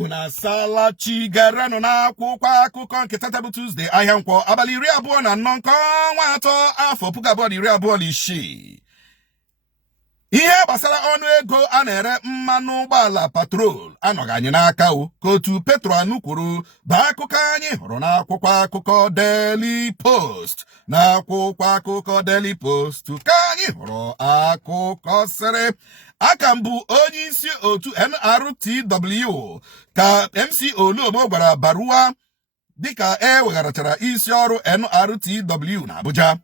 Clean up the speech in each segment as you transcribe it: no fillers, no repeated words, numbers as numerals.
Una sala chigarano na kwukwa akụkọ nke Tata bụ Tuesday ahịa nkwọ abalị 24 nke ọnwa atọ afọ 2026. Ihe gbasara ọnụ ego a na-ere mmanụ ụgbọala Petrol anọghị anyị n'aka o ka otu Petrol kwuru bụ akụkọ anyị hụrụ n'akwụkwọ akụkọ Daily Post. N'akwụkwọ akụkọ Daily Post ka anyị hụrụ akụkọ sịrị aka mbụ onye isi otu NRTW ka MC Oluomo gwara Baruwa dịka wegharachara isi ọrụ NRTW na Abuja.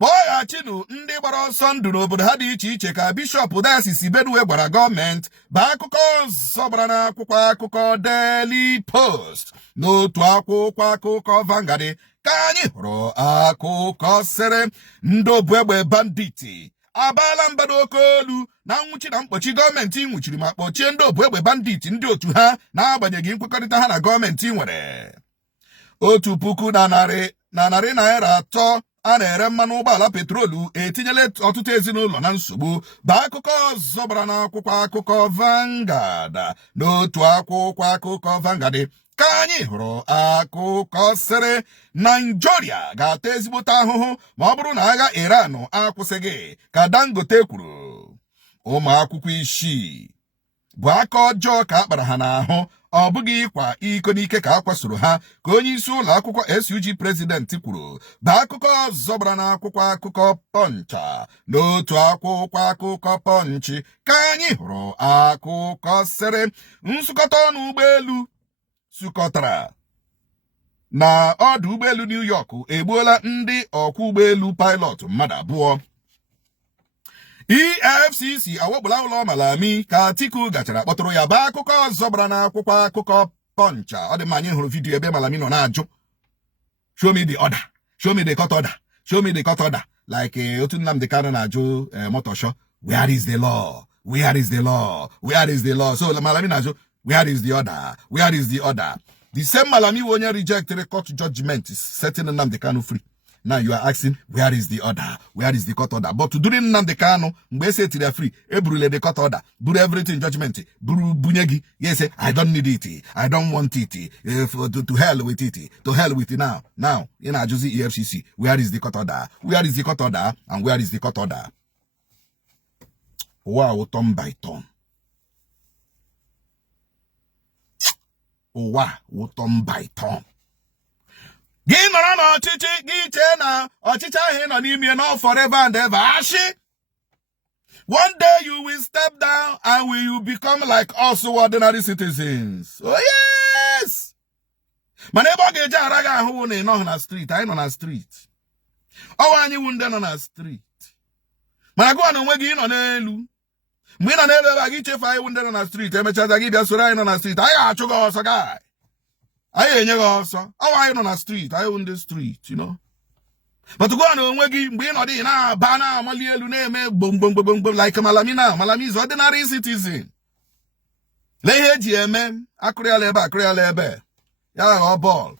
Kpọghachinu ndị gbara ọsọ ndụ n'obodo ha dị iche iche ka Bishọp Dayọsis Benue gwara gọọmenti bụ akụkọ ọzọ gbara n'akwụkwọ akụkọ Daily Post. N'otu akwụkwọ akụkọ Vanguard ka anyị hụrụ akụkọ sịrị ndị obu egbe banditi abaala mba n'oke olu na nwụchi na mkpọchi gọọmenti nwụchiri ma kpọchie ndị obu egbe banditi ndị otu ha n'agbanyeghị nkwekọrịta ha na gọọmenti nwere. 1,000 na narị naira 3 a na-ere mmanụ ụgbọala petrolu etinyela ọtụtụ ezinụlọ na nsogbu bụ akụkọ ọzọ gbara n'akwụkwọ akụkọ Vanguard. N'otu akwụkwọ akụkọ Vanguard ka anyị hụrụ akụkọ sịrị Nigeria ga-ata ezigbote ahụhụ ma ọ bụrụ na agha Iran akwụsịghị ka Dangote kwuru. Ụmụ akwụkwọ 6 bụ aka ọjọọ ka a kpara ha n'ahụ, ọ bụghị ịkwa iko n'ike ka a kwasoro ha ka onye isi ụlọ akwụkwọ SUG prezidenti kwuru bụ akụkọ ọzọ gbara n'akwụkwọ akụkọ Punch. N'otu akwụkwọ akụkọ Punch ka anyị hụrụ akụkọ sịrị nsụkọta ọnụ ụgbọelu sụkọtara na ọdụ ụgbọelu New York egbuola ndị ọkwọ ụgbọelu pilot mmadụ 2. EFCC awakpola ụlọ Malami ka Atiku gachara kpọtụrụ ya bụ akụkọ ọzọ gbara n'akwụkwọ akụkọ Punch. Ọ dị mma anyị hụrụ vidiyo ebe Malami nọ na-ajụ show me the order, show me the court order, show me the court order, like otu Nnamdi Kanu na-ajụ Motosho, where is the law, where is the law, where is the law? So Malami na-ajụ where is the order, where is the order? The same Malami onye rejected court judgment setting Nnamdi Kanu free. Now you are asking, where is the order? Where is the court order? But during Nnamdi Kanu, mgbe ese tiri free, eburule the court order, buru everything judgment, buru bunyegi. Yes, I don't need it. I don't want it. To hell with it. To hell with it now. Now, in Ajuzi EFCC, where is the court order? Where is the court order? And where is the court order? Wow, turn by turn. Wow, turn by turn. Gị nọrọ n'ọchịchị gị chee na ọchịchị ahụ nọ n'ime no forever and ever. Ashi, one day you will step down and will you become like us ordinary citizens. Oh yes. Mana ebe ọ ga-eje ara gị ahụ na ị nọ na street, anyị nọ na street. Ọwa anyị wu ndị nọ na street. Mana gụwa na onwe gị nọ n'elu. Mgbe ị nọ n'elu ebe a gị chefu anyị wu ndị nọ na street, emechaza gị bịa soro anyị nọ na street, anyị ga-achụ gị ọsọ gị. I enye gị ọsọ. Ọwa anyị nọ na street, anyị wu ndị street, you know. But gụwa na onwe gị mgbe ị nọ dị na-aba na-amali elu na-eme gbom like Malami now. Malami is ordinary citizen. Lee ihe eji eme akụrịala ebe akụrịala ebe. Ya ghọọ bọọlụ,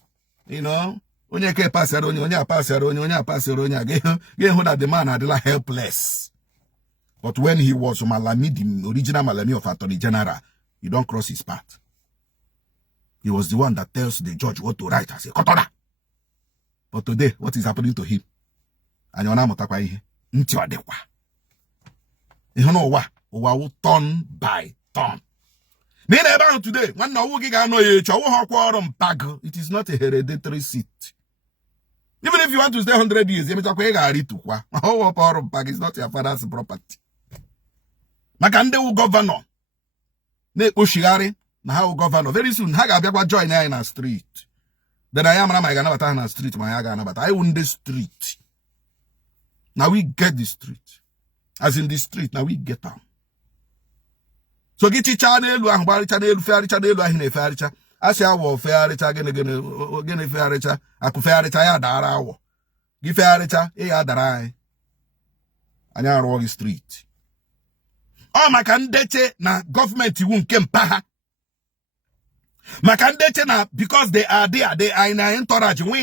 you know. Onye ke pasịara onye apasịara onye apasịara onye ga-ehụ that the man adịla helpless. But when he was Malami, the original Malami of Attorney General, you don't cross his path. He was the one that tells the judge what to write as a court order. But today, what is happening to him? And you're not ihe. Nti wadekwa. You know what? Will turn by turn. Today, it is not a hereditary seat. Even if you want to stay 100 years, it's not your father's property. Makande governor. Ne Ushigari. Na how governor very soon ha ga-abịakwa join anyị na street. Then I am na my ga-anabata na street ma ya ga-anabata. I won the street. Now we get the street. As in the street, now we get down. So gị chicha n'elu ahụ gbaricha n'elu fearịcha n'elu ahụ na-efearịcha. Asị awọ fearịcha gịnị fearịcha akụ fearịcha ya dara awọ. Gị fearịcha ya dara anyị. Anyị arụọ gị street. Ọ maka ndeche na gọọmenti iwu nke mpaghara. Makande na because they are there, they are in an entourage. That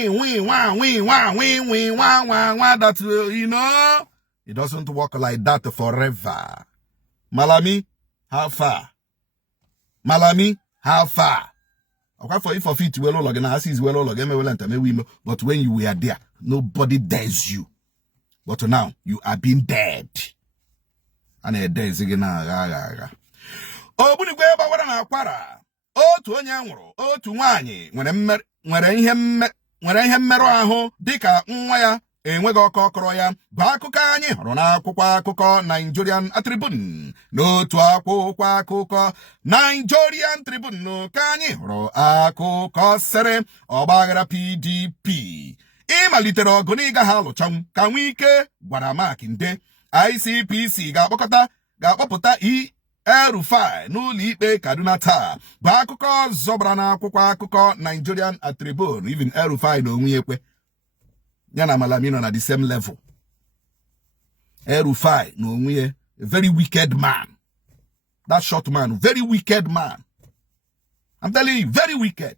you know, it doesn't work like that forever. Malami, how far? Malami, How far? Okay, for you forfeit well log and assis well log but when you were there, nobody dares you. But now you are being dead. And a days again. Oh, but if we ever na akwara. Oh, to onyanwro, oh to nwanyi, nwere ihe mmerụ ahụ dịka nwa ya enweghị ọkọkọrọ ya bụ akụkọ anyị hụrụ n'akwụkwọ akụkọ Nigerian Tribune n'otu akwụkwọ akụkọ Nigerian Tribune ka anyị hụrụ akụkọ sere ọgbaghara PDP ịmalitere ọgụ n'ịga ha alụchanwu ka nwee ike gwara Makinde ICPC ga-akpọpụta Refinery n'ụlọ ikpe Kaduna taa bụ akụkọ zọbara n'akwụkwọ akụkọ Nigerian Tribune. Even Refinery n'onwe ekwe ya na Malamino na the same level. Refinery n'onwe a very wicked man. That short man, very wicked man. I'm telling you, very wicked.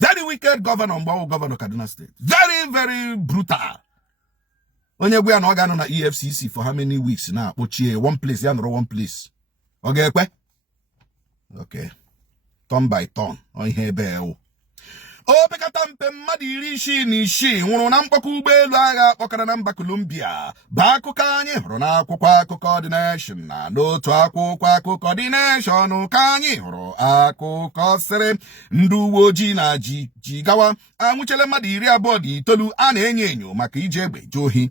Very wicked governor Kaduna State. Very, very brutal. Onye gwe na organ na EFCC for how many weeks now? Ochie one place, ya nọrọ one place. Okay, kwe? Okay. Turn by turn. Onye ebe o. O pekata mpe mmadụ 16 nwụrụ na mkpọkọ ụgbọelu agha kpọkara na mba Colombia. Ba akụkọ anyị hụrụ n'akwụkwọ akụkọ The Nation na n'otu akwụkwọ akụkọ The Nation ka anyị hụrụ akụkọ sịrị ndị uwe ojii na Jigawa anwụchele mmadụ 29 a na-enyo enyo maka iji egbe je ohi.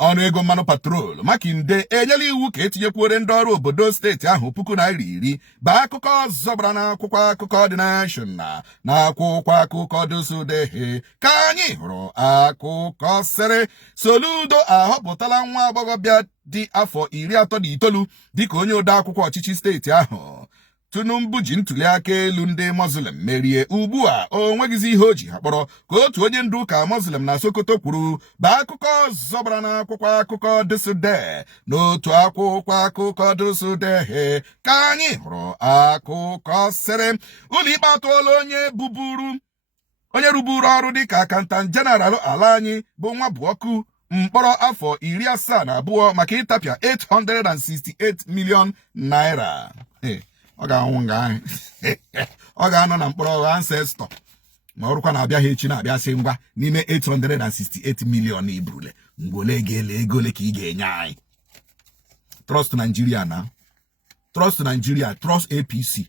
Ọnụ ego mmanụ Petrol Makinde enyela iwu ka etinyekwuore ndị ọrụ obodo steeti ahụ 10,000 bụ akụkọ zọbara n'akwụkwọ akụkọ The Nation na n'akwụkwọ akụkọ Dosudeghe ka anyị hụrụ akụkọ sịrị Soludo ahọpụtala nwa agbọghọbịa dị afọ 39 dịka onye ode akwụkwọ ọchịchị steeti ahụ. Tinubu ji ntuli aka elu ndị Muslim merie ugbu a o nweghịzi ihe o ji ha kpọrọ ka otu onye ndu ụka Muslim na Sokoto kwuru bụ akụkọ zọbara n'akwụkwọ akụkọ Dosudeghe n'otu akwụkwọ akụkọ Dosudeghe ka anyị hụrụ akụkọ sịrị ụlọikpe atụọla onye rụburu ọrụ dịka akantant jeneral ala anyị bụ nwa Buoku mkpọrọ afọ 72 maka ịtapịa 868 million naira. Ọ ga-anwụ nga ahụ. Ọ ga-anọ na mkpọrọ ancestor ma ọrụkwa na-abịaghị echi na-abịasị ngwa n'ime 868 million iburule ngwole ga-ele ego ole ka ị ga-enye anyị. Trust Nigeria na trust Nigeria, trust APC.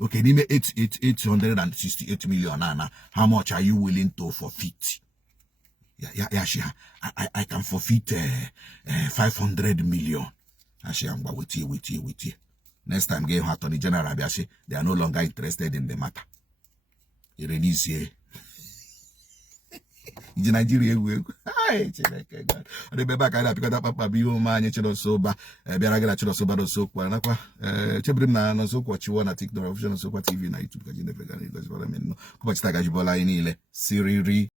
Okay, n'ime 868 million na how much are you willing to forfeit? I can forfeit 500 million. I'm with you. Next time, get Attorney General Abiashi, they are no longer interested in the matter. You release here. In Nigeria, I remember I because Papa Bio man, Chilosoba, Biaraga Chilosoba, so Quanaqua, Chebrina, no so what you want to take the option of so what TV night to get in the Pagani, because what I mean, Coach Tagajibola in Ile, Siri.